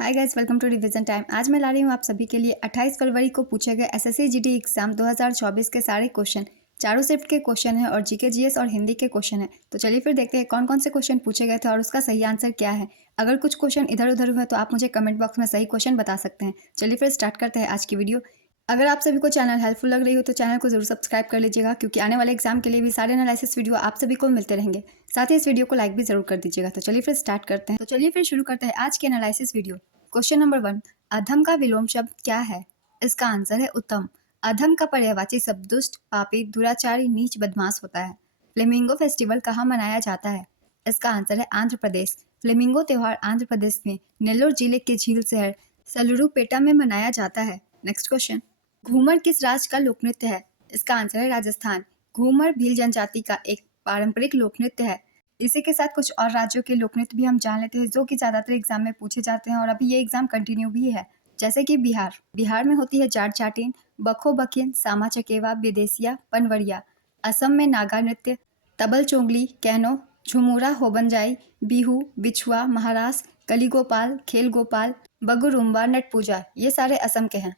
Hi guys, welcome to revision time. आज मैं ला रही हूँ आप सभी के लिए 28 फरवरी को पूछे गए एसएससी जीडी एग्जाम 2024 के सारे क्वेश्चन। चारों शिफ्ट के क्वेश्चन हैं और जीके जीएस और हिंदी के क्वेश्चन हैं। तो चलिए फिर देखते हैं कौन कौन से क्वेश्चन पूछे गए थे और उसका सही आंसर क्या है। अगर कुछ क्वेश्चन इधर उधर हुए तो आप मुझे कमेंट बॉक्स में सही क्वेश्चन बता सकते हैं। चलिए फिर स्टार्ट करते हैं आज की वीडियो। अगर आप सभी को चैनल हेल्पफुल लग रही हो तो चैनल को जरूर सब्सक्राइब कर लीजिएगा, क्योंकि आने वाले एग्जाम के लिए भी सारे एनालिसिस वीडियो आप सभी को मिलते रहेंगे। साथ ही इस वीडियो को लाइक भी जरूर कर दीजिएगा। तो चलिए फिर स्टार्ट करते हैं। तो चलिए फिर शुरू करते हैं आज के एनालिसिस वीडियो। क्वेश्चन नंबर 1, अधम का विलोम शब्द क्या है? इसका आंसर है उत्तम। अधम का पर्यायवाची शब्द दुष्ट, पापी, दुराचारी, नीच, बदमाश होता है। फ्लेमिंगो फेस्टिवल कहाँ मनाया जाता है? इसका आंसर है आंध्र प्रदेश। फ्लेमिंगो त्योहार आंध्र प्रदेश में नेल्लोर जिले के झील शहर सलरूपेटा में मनाया जाता है। नेक्स्ट क्वेश्चन, घूमर किस राज्य का लोक नृत्य है? इसका आंसर है राजस्थान। घूमर भील जनजाति का एक पारंपरिक लोक नृत्य है। इसी के साथ कुछ और राज्यों के लोक नृत्य भी हम जान लेते हैं, जो कि ज़्यादातर एग्जाम में पूछे जाते हैं और अभी ये एग्जाम कंटिन्यू भी है। जैसे कि बिहार में होती है जाट जाटिन, बखो बखिन, सामा चकेवा, विदेसिया, पनवरिया। असम में नागा नृत्य, तबल चोंगली, कैनो, झुमुरा, होबंजाई, बिहू, बिछुआ। महाराष्ट्र कलीगोपाल, खेल गोपाल, बगुरुम्बा, नट पूजा। ये सारे असम के हैं।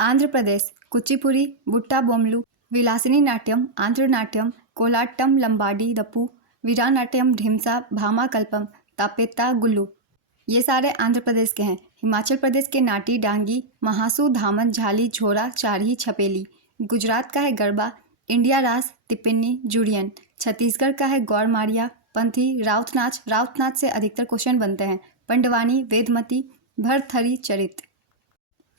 आंध्र प्रदेश कुचिपुड़ी, बुट्टा बोमलू, विलासिनी नाट्यम, आंध्र नाट्यम, कोलाट्टम, लंबाडी, दप्पू, वीरानाट्यम, ढिमसा, भामा कल्पम, तापेता, गुल्लू। ये सारे आंध्र प्रदेश के हैं। हिमाचल प्रदेश के नाटी, डांगी, महासू, धामन, झाली, झोरा, चारही, छपेली। गुजरात का है गरबा, इंडिया रास, तिप्पनी, जुड़ियन। छत्तीसगढ़ का है गौर मारिया, पंथी, राउत नाच। राउत नाच से अधिकतर क्वेश्चन बनते हैं। पंडवानी, वेदमती, भरथरी, चरित।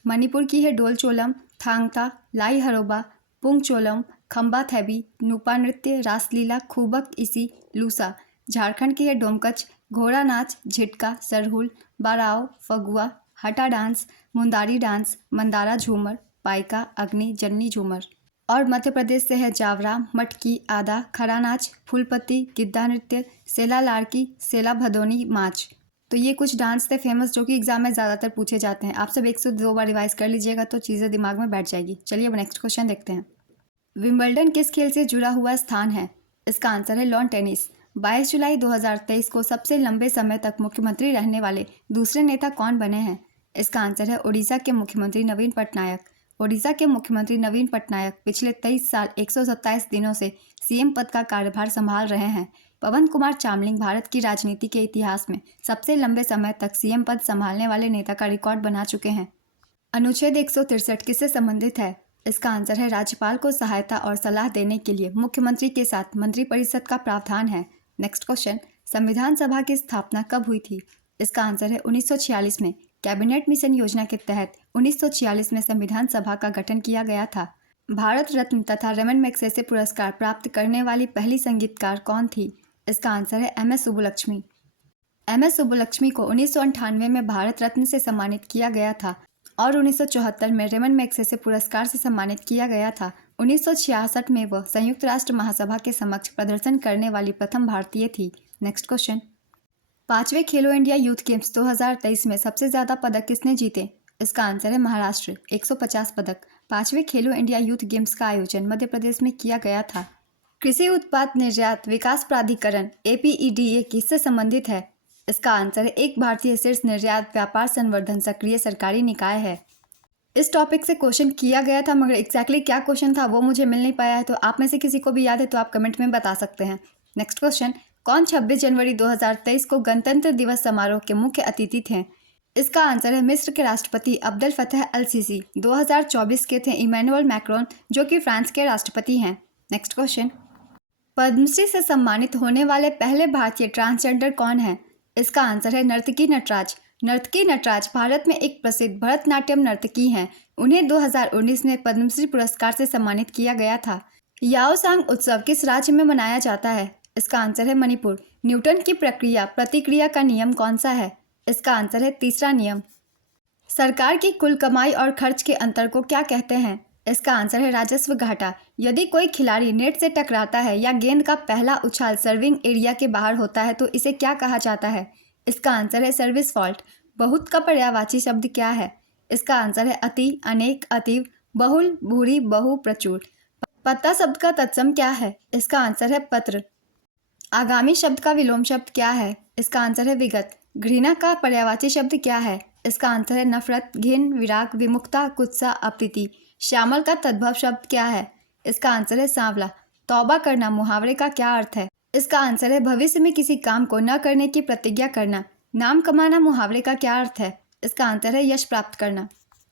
मणिपुर की है डोल चोलम, थांगता, लाई हरोबा, पुंग चोलम, खम्बा थैबी, नूपा नृत्य, रासलीला, खूबक इसी, लूसा। झारखंड की है डोमकच, घोड़ा नाच, झिटका, सरहुल, बाराव, फगुआ, हटा डांस, मुंदारी डांस, मंदारा झूमर, पाइका, अग्नि, जन्नी झूमर। और मध्य प्रदेश से है जावरा, मटकी, आदा, खरा नाच, फूलपत्ती, गिद्धा नृत्य, सेला लाड़की, सेला भदोनी, माच। तो ये कुछ डांस थे फेमस, जो कि एग्जाम में ज़्यादातर पूछे जाते हैं। आप सब 102 बार रिवाइज कर लीजिएगा तो चीज़ें दिमाग में बैठ जाएगी। चलिए अब नेक्स्ट क्वेश्चन देखते हैं। विंबलडन किस खेल से जुड़ा हुआ स्थान है? इसका आंसर है लॉन टेनिस। 22 जुलाई 2023 को सबसे लंबे समय तक मुख्यमंत्री रहने वाले दूसरे नेता कौन बने हैं? इसका आंसर है उड़ीसा के मुख्यमंत्री नवीन पटनायक। ओडिशा के मुख्यमंत्री नवीन पटनायक पिछले 23 साल 127 दिनों से सीएम पद का कार्यभार संभाल रहे हैं। पवन कुमार चामलिंग भारत की राजनीति के इतिहास में सबसे लंबे समय तक सीएम पद संभालने वाले नेता का रिकॉर्ड बना चुके हैं। अनुच्छेद 163 किससे संबंधित है? इसका आंसर है राज्यपाल को सहायता और सलाह देने के लिए मुख्यमंत्री के साथ मंत्रिपरिषद का प्रावधान है। नेक्स्ट क्वेश्चन, संविधान सभा की स्थापना कब हुई थी? इसका आंसर है 1946 में। कैबिनेट मिशन योजना के तहत 1946 में संविधान सभा का गठन किया गया था। भारत रत्न तथा रमन मैग्सेसे पुरस्कार प्राप्त करने वाली पहली संगीतकार कौन थी? इसका आंसर है एम.एस. सुब्बुलक्ष्मी। एम.एस. सुब्बुलक्ष्मी को 1998 में भारत रत्न से सम्मानित किया गया था और 1974 में रमन मैग्सेसे पुरस्कार से सम्मानित किया गया था। 1966 में वह संयुक्त राष्ट्र महासभा के समक्ष प्रदर्शन करने वाली प्रथम भारतीय थी। नेक्स्ट क्वेश्चन, 5वें खेलो इंडिया यूथ गेम्स 2023 में सबसे ज़्यादा पदक किसने जीते? इसका आंसर है महाराष्ट्र, 150 पदक। 5वें खेलो इंडिया यूथ गेम्स का आयोजन मध्य प्रदेश में किया गया था। कृषि उत्पाद निर्यात विकास प्राधिकरण APEDA किससे संबंधित है? इसका आंसर है एक भारतीय शीर्ष निर्यात व्यापार संवर्धन सक्रिय सरकारी निकाय है। इस टॉपिक से क्वेश्चन किया गया था, मगर एग्जैक्टली क्या क्वेश्चन था वो मुझे मिल नहीं पाया है। तो आप में से किसी को भी याद है तो आप कमेंट में बता सकते हैं। नेक्स्ट क्वेश्चन, कौन 26 जनवरी 2023 को गणतंत्र दिवस समारोह के मुख्य अतिथि थे? इसका आंसर है मिस्र के राष्ट्रपति अब्देल फतेह अल सीसी। 2024 के थे इमैनुअल मैक्रोन, जो कि फ्रांस के राष्ट्रपति हैं। नेक्स्ट क्वेश्चन, पद्मश्री से सम्मानित होने वाले पहले भारतीय ट्रांसजेंडर कौन है? इसका आंसर है नर्तकी नटराज। नर्तकी नटराज भारत में एक प्रसिद्ध भरतनाट्यम नर्तकी हैं। उन्हें 2019 में पद्मश्री पुरस्कार से सम्मानित किया गया था। याओसांग उत्सव किस राज्य में मनाया जाता है? इसका आंसर है मणिपुर। न्यूटन की प्रक्रिया प्रतिक्रिया का नियम कौन सा है? इसका आंसर है तीसरा नियम। सरकार की कुल कमाई और खर्च के अंतर को क्या कहते हैं? इसका आंसर है राजस्व घाटा। यदि कोई खिलाड़ी नेट से टकराता है या गेंद का पहला उछाल सर्विंग एरिया के बाहर होता है तो इसे क्या कहा जाता है? इसका आंसर है सर्विस फॉल्ट। बहुत का पर्यायवाची शब्द क्या है? इसका आंसर है अति, अनेक, अतीव, बहुल, भूरी, बहु, प्रचुर। पत्ता शब्द का तत्सम क्या है? इसका आंसर है पत्र। आगामी शब्द का विलोम शब्द क्या है? इसका आंसर है विगत। घृणा का पर्यायवाची शब्द क्या है? इसका आंसर है नफरत, घिन, विराग, विमुखता, गुस्सा, अप्रीति। श्यामल का तद्भव शब्द क्या है? इसका आंसर है सांवला। तौबा करना मुहावरे का क्या अर्थ है? इसका आंसर है भविष्य में किसी काम को न करने की प्रतिज्ञा करना। नाम कमाना मुहावरे का क्या अर्थ है? इसका आंसर है यश प्राप्त करना।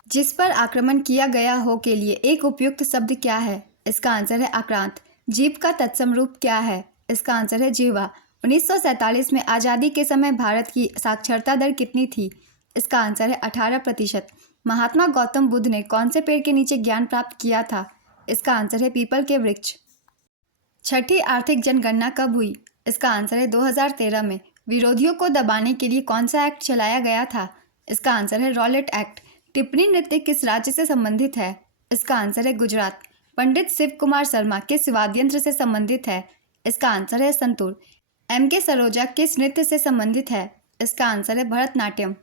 जिस पर आक्रमण किया गया हो के लिए एक उपयुक्त शब्द क्या है? इसका आंसर है आक्रांत। जीभ का तत्सम रूप क्या है? इसका आंसर है जिह्वा। 1947 में आज़ादी के समय भारत की साक्षरता दर कितनी थी? इसका आंसर है 18%। महात्मा गौतम बुद्ध ने कौन से पेड़ के नीचे ज्ञान प्राप्त किया था? इसका आंसर है पीपल के वृक्ष। छठी आर्थिक जनगणना कब हुई? इसका आंसर है 2013 में। विरोधियों को दबाने के लिए कौन सा एक्ट चलाया गया था? इसका आंसर है रॉलेट एक्ट। टिप्पणी नृत्य किस राज्य से संबंधित है? इसका आंसर है गुजरात। पंडित शिव कुमार शर्मा किस वाद्य यंत्र से संबंधित है? इसका आंसर है संतूर। M.K. सरोजा किस नृत्य से संबंधित है? इसका आंसर है भरतनाट्यम।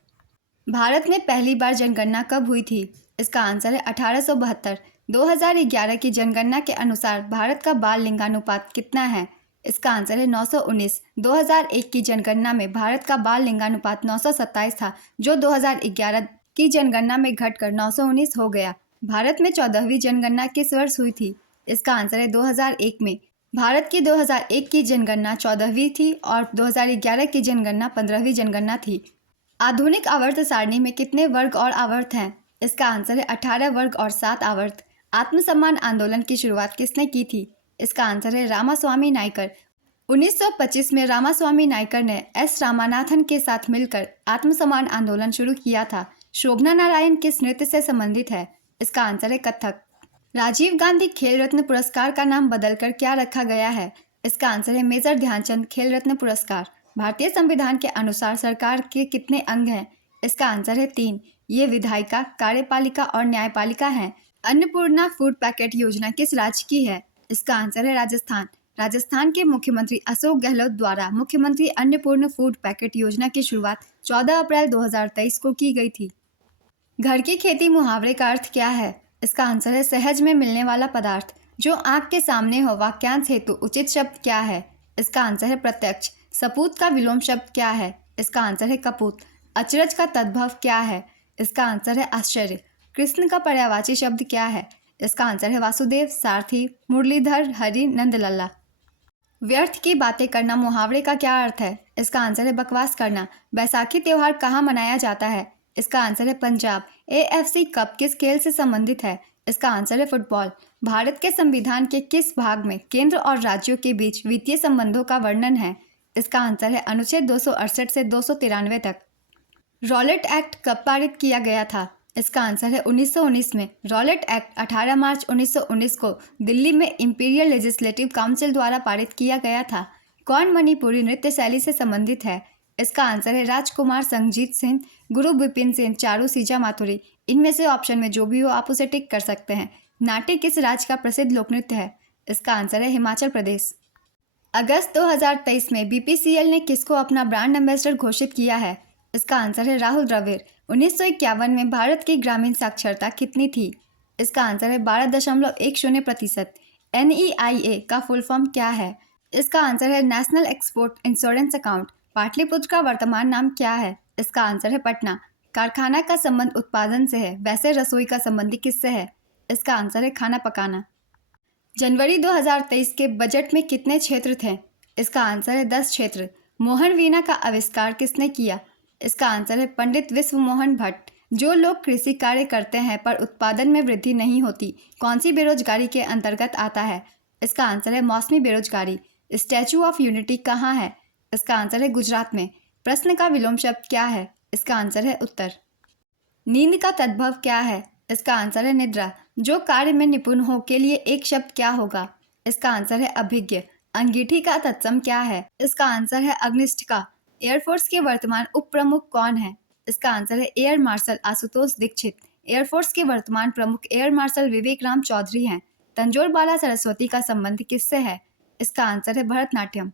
भारत में पहली बार जनगणना कब हुई थी? इसका आंसर है 1872। 2011 की जनगणना के अनुसार भारत का बाल लिंगानुपात कितना है? इसका आंसर है 919। 2001 की जनगणना में भारत का बाल लिंगानुपात 927 था, जो 2011 की जनगणना में घटकर 919 हो गया। भारत में 14वीं जनगणना किस वर्ष हुई थी? इसका आंसर है 2001 में। भारत की 2001 की जनगणना 14वीं थी और 2011 की जनगणना 15वीं जनगणना थी। आधुनिक आवर्त सारणी में कितने वर्ग और आवर्त हैं? इसका आंसर है 18 वर्ग और 7 आवर्त। आत्मसम्मान आंदोलन की शुरुआत किसने की थी? इसका आंसर है रामास्वामी नायकर। 1925 में रामास्वामी नायकर ने एस रामानाथन के साथ मिलकर आत्मसम्मान आंदोलन शुरू किया था। शोभना नारायण किस नृत्य से संबंधित है? इसका आंसर है कथक। राजीव गांधी खेल रत्न पुरस्कार का नाम बदलकर क्या रखा गया है? इसका आंसर है मेजर ध्यानचंद खेल रत्न पुरस्कार। भारतीय संविधान के अनुसार सरकार के कितने अंग हैं? इसका आंसर है 3। ये विधायिका, कार्यपालिका और न्यायपालिका हैं। अन्नपूर्णा फूड पैकेट योजना किस राज्य की है? इसका आंसर है राजस्थान। राजस्थान के मुख्यमंत्री अशोक गहलोत द्वारा मुख्यमंत्री अन्नपूर्ण फूड पैकेट योजना की शुरुआत 14 अप्रैल 2023 को की गई थी। घर की खेती मुहावरे का अर्थ क्या है? इसका आंसर है सहज में मिलने वाला पदार्थ। जो आंख के सामने हो वाक्यांश हेतु उचित शब्द क्या है? इसका आंसर है प्रत्यक्ष। सपूत का विलोम शब्द क्या है? इसका आंसर है कपूत। अचरज का तद्भव क्या है? इसका आंसर है आश्चर्य। कृष्ण का पर्यायवाची शब्द क्या है? इसका आंसर है वासुदेव, सारथी, मुरलीधर, हरि, नंदलल्ला। व्यर्थ की बातें करना मुहावरे का क्या अर्थ है? इसका आंसर है बकवास करना। बैसाखी त्योहार कहाँ मनाया जाता है? इसका आंसर है पंजाब। AFC कप किस खेल से संबंधित है? इसका आंसर है फुटबॉल। भारत के संविधान के किस भाग में केंद्र और राज्यों के बीच वित्तीय संबंधों का वर्णन है? इसका आंसर है अनुच्छेद 268 से 293 तक। रॉलेट एक्ट कब पारित किया गया था? इसका आंसर है 1919 में। रॉलेट एक्ट 18 मार्च 1919 को दिल्ली में इंपीरियल लेजिस्लेटिव काउंसिल द्वारा पारित किया गया था। कौन मणिपुरी नृत्य शैली से संबंधित है? इसका आंसर है राजकुमार संगजीत सिंह, गुरु विपिन सिंह, चारू सीजा माथुरी। इनमें से ऑप्शन में जो भी हो आप उसे टिक कर सकते हैं। नाट्य किस राज्य का प्रसिद्ध लोक नृत्य है? इसका आंसर है हिमाचल प्रदेश। अगस्त 2023 में BPCL ने किसको अपना ब्रांड एम्बेसडर घोषित किया है? इसका आंसर है राहुल द्रविड़। 1951 में भारत की ग्रामीण साक्षरता कितनी थी? इसका आंसर है 12.10%। NEIA का फुल फॉर्म क्या है? इसका आंसर है national export insurance account. Pataliputra का वर्तमान नाम क्या है? इसका आंसर है पटना। कारखाना का संबंध उत्पादन से है, वैसे रसोई का संबंध किससे है? इसका आंसर है खाना पकाना। जनवरी 2023 के बजट में कितने क्षेत्र थे? इसका आंसर है 10 क्षेत्र। मोहन वीणा का आविष्कार किसने किया? इसका आंसर है पंडित विश्व मोहन भट्ट। जो लोग कृषि कार्य करते हैं पर उत्पादन में वृद्धि नहीं होती, कौन सी बेरोजगारी के अंतर्गत आता है? इसका आंसर है मौसमी बेरोजगारी। स्टैचू ऑफ यूनिटी कहाँ है? इसका आंसर है गुजरात में। प्रश्न का विलोम शब्द क्या है? इसका आंसर है उत्तर। नींद का तद्भव क्या है? इसका आंसर है निद्रा। जो कार्य में निपुण हो के लिए एक शब्द क्या होगा? इसका आंसर है अभिज्ञ। अंगीठी का तत्सम क्या है? इसका आंसर है अग्निष्ठिका। एयरफोर्स के वर्तमान उप प्रमुख कौन है? इसका आंसर है air marshal Ashutosh Dikshit. Air force के वर्तमान प्रमुख एयर मार्शल विवेक राम चौधरी हैं। तंजौर बाला सरस्वती का संबंध किससे है? इसका आंसर है भरतनाट्यम।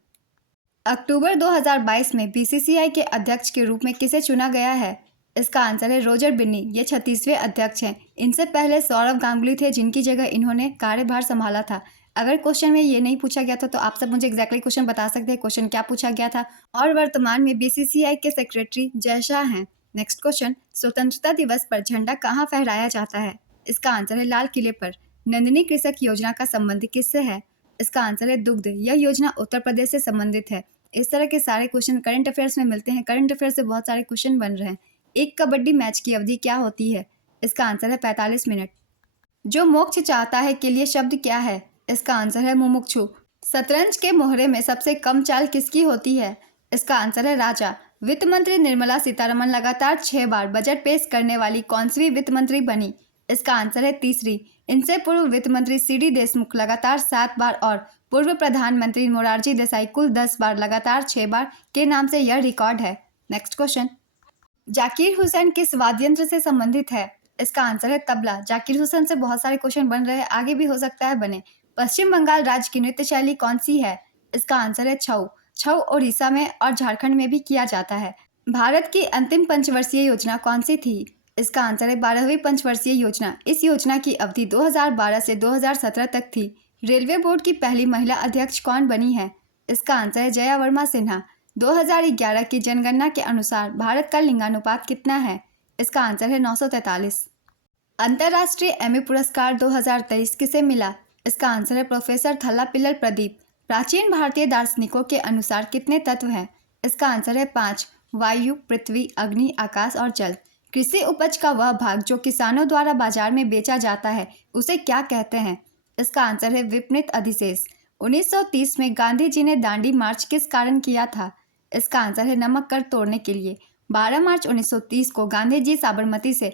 अक्टूबर 2022 में BCCI के अध्यक्ष के रूप में किसे चुना गया है? इसका आंसर है रोजर बिन्नी। ये 36वें अध्यक्ष हैं। इनसे पहले सौरव गांगुली थे, जिनकी जगह इन्होंने कार्यभार संभाला था। अगर क्वेश्चन में ये नहीं पूछा गया था तो आप सब मुझे एग्जैक्टली क्वेश्चन बता सकते हैं क्वेश्चन क्या पूछा गया था। और वर्तमान में बीसीसीआई के सेक्रेटरी जय शाह हैं। नेक्स्ट क्वेश्चन, स्वतंत्रता दिवस पर झंडा कहाँ फहराया जाता है? इसका आंसर है लाल किले पर। नंदिनी कृषक योजना का संबंध किससे है? इसका आंसर है दुग्ध। यह योजना उत्तर प्रदेश से संबंधित है। इस तरह के सारे क्वेश्चन करंट अफेयर्स में मिलते हैं। करंट अफेयर्स से बहुत सारे क्वेश्चन बन रहे हैं। एक कबड्डी मैच की अवधि क्या होती है? इसका आंसर है 45 मिनट। जो मोक्ष चाहता है के लिए शब्द क्या है? इसका आंसर है मुमुक्षु। शतरंज के मोहरे में सबसे कम चाल किसकी होती है? इसका आंसर है राजा। वित्त मंत्री निर्मला सीतारमण लगातार 6 बार बजट पेश करने वाली कौनसी वित्त मंत्री बनी? इसका आंसर है तीसरी। इनसे पूर्व वित्त मंत्री सीडी देशमुख लगातार 7 बार और पूर्व प्रधानमंत्री मोरारजी देसाई कुल 10 बार लगातार 6 बार के नाम से यह रिकॉर्ड है। नेक्स्ट क्वेश्चन, जाकिर हुसैन किस वाद्य यंत्र से संबंधित है? इसका आंसर है तबला। जाकिर हुसैन से बहुत सारे क्वेश्चन बन रहे हैं, आगे भी हो सकता है बने। पश्चिम बंगाल राज्य की नृत्य शैली कौन सी है? इसका आंसर है छऊ। छऊ उड़ीसा में और झारखंड में भी किया जाता है। भारत की अंतिम पंचवर्षीय योजना कौन सी थी? इसका आंसर है 12वीं पंचवर्षीय योजना। इस योजना की अवधि 2012 से 2017 तक थी। रेलवे बोर्ड की पहली महिला अध्यक्ष कौन बनी है? इसका आंसर है जया वर्मा सिन्हा। 2011 की जनगणना के अनुसार भारत का लिंगानुपात कितना है? इसका आंसर है 943। अंतर्राष्ट्रीय एमी पुरस्कार 2023 किसे मिला? इसका आंसर है प्रोफेसर थल्लापिल्लर प्रदीप। प्राचीन भारतीय दार्शनिकों के अनुसार कितने तत्व हैं? इसका आंसर है 5, वायु, पृथ्वी, अग्नि, आकाश और जल। कृषि उपज का वह भाग जो किसानों द्वारा बाजार में बेचा जाता है उसे क्या कहते हैं? इसका आंसर है विपणित अधिशेष। 1930 में गांधी जी ने दांडी मार्च किस कारण किया था? इसका आंसर है नमक कर तोड़ने के लिए। 12 मार्च 1930 को गांधी जी साबरमती से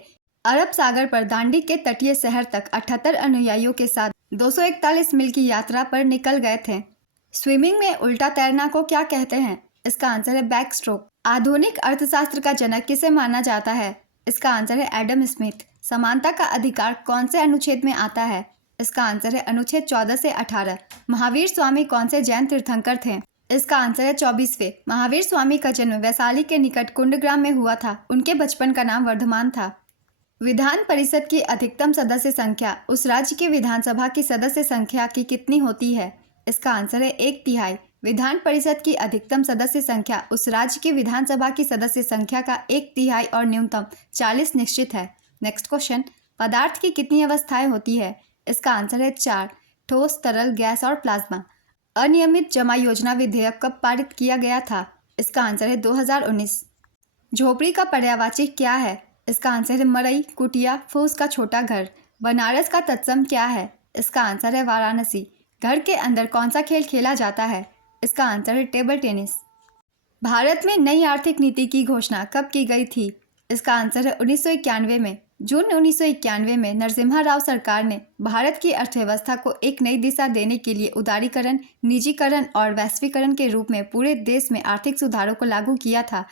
अरब सागर पर दांडी के तटीय शहर तक 78 अनुयायियों के साथ 241 मील की यात्रा पर निकल गए थे। स्विमिंग में उल्टा तैरना को क्या कहते हैं? इसका आंसर है बैक स्ट्रोक। आधुनिक अर्थशास्त्र का जनक किसे माना जाता है? इसका आंसर है एडम स्मिथ। समानता का अधिकार कौन से अनुच्छेद में आता है? इसका आंसर है अनुच्छेद 14 से 18। महावीर स्वामी कौन से जैन तीर्थंकर थे? इसका आंसर है 24वें। महावीर स्वामी का जन्म वैशाली के निकट कुंडग्राम में हुआ था। उनके बचपन का नाम वर्धमान था। विधान परिषद की अधिकतम सदस्य संख्या उस राज्य की विधानसभा की सदस्य संख्या की कितनी होती है? इसका आंसर है 1/3। विधान परिषद की अधिकतम सदस्य संख्या उस राज्य की विधानसभा की सदस्य संख्या का 1/3 और न्यूनतम 40 निश्चित है। नेक्स्ट क्वेश्चन, पदार्थ की कितनी अवस्थाएं होती है? इसका आंसर है 4, ठोस, तरल, गैस और प्लाज्मा। अनियमित जमा योजना विधेयक कब पारित किया गया था? इसका आंसर है 2019। झोपड़ी का पर्यायवाची क्या है? इसका आंसर है मड़ई, कुटिया, फूस का छोटा घर। बनारस का तत्सम क्या है? इसका आंसर है वाराणसी। घर के अंदर कौन सा खेल खेला जाता है? इसका आंसर है टेबल टेनिस। भारत में नई आर्थिक नीति की घोषणा कब की गई थी? इसका आंसर है 1991 में। जून 1991 में नरसिम्हा राव सरकार ने भारत की अर्थव्यवस्था को एक नई दिशा देने के लिए उदारीकरण, निजीकरण और वैश्वीकरण के रूप में पूरे देश में आर्थिक सुधारों को लागू किया था।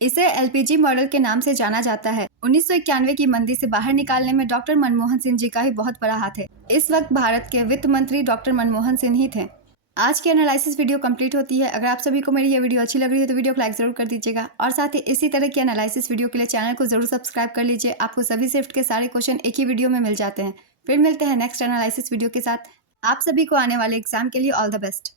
इसे एलपीजी मॉडल के नाम से जाना जाता है। 1991 की मंदी से बाहर निकालने में डॉक्टर मनमोहन सिंह जी का ही बहुत बड़ा हाथ है। इस वक्त भारत के वित्त मंत्री डॉक्टर मनमोहन सिंह ही थे। आज की एनालिसिस वीडियो कंप्लीट होती है। अगर आप सभी को मेरी ये वीडियो अच्छी लग रही है तो वीडियो को लाइक जरूर कर दीजिएगा और साथ ही इसी तरह की एनालिसिस वीडियो के लिए चैनल को जरूर सब्सक्राइब कर लीजिए। आपको सभी शिफ्ट के सारे क्वेश्चन एक ही वीडियो में मिल जाते हैं। फिर मिलते हैं नेक्स्ट एनालिसिस वीडियो के साथ। आप सभी को आने वाले एग्जाम के लिए ऑल द बेस्ट।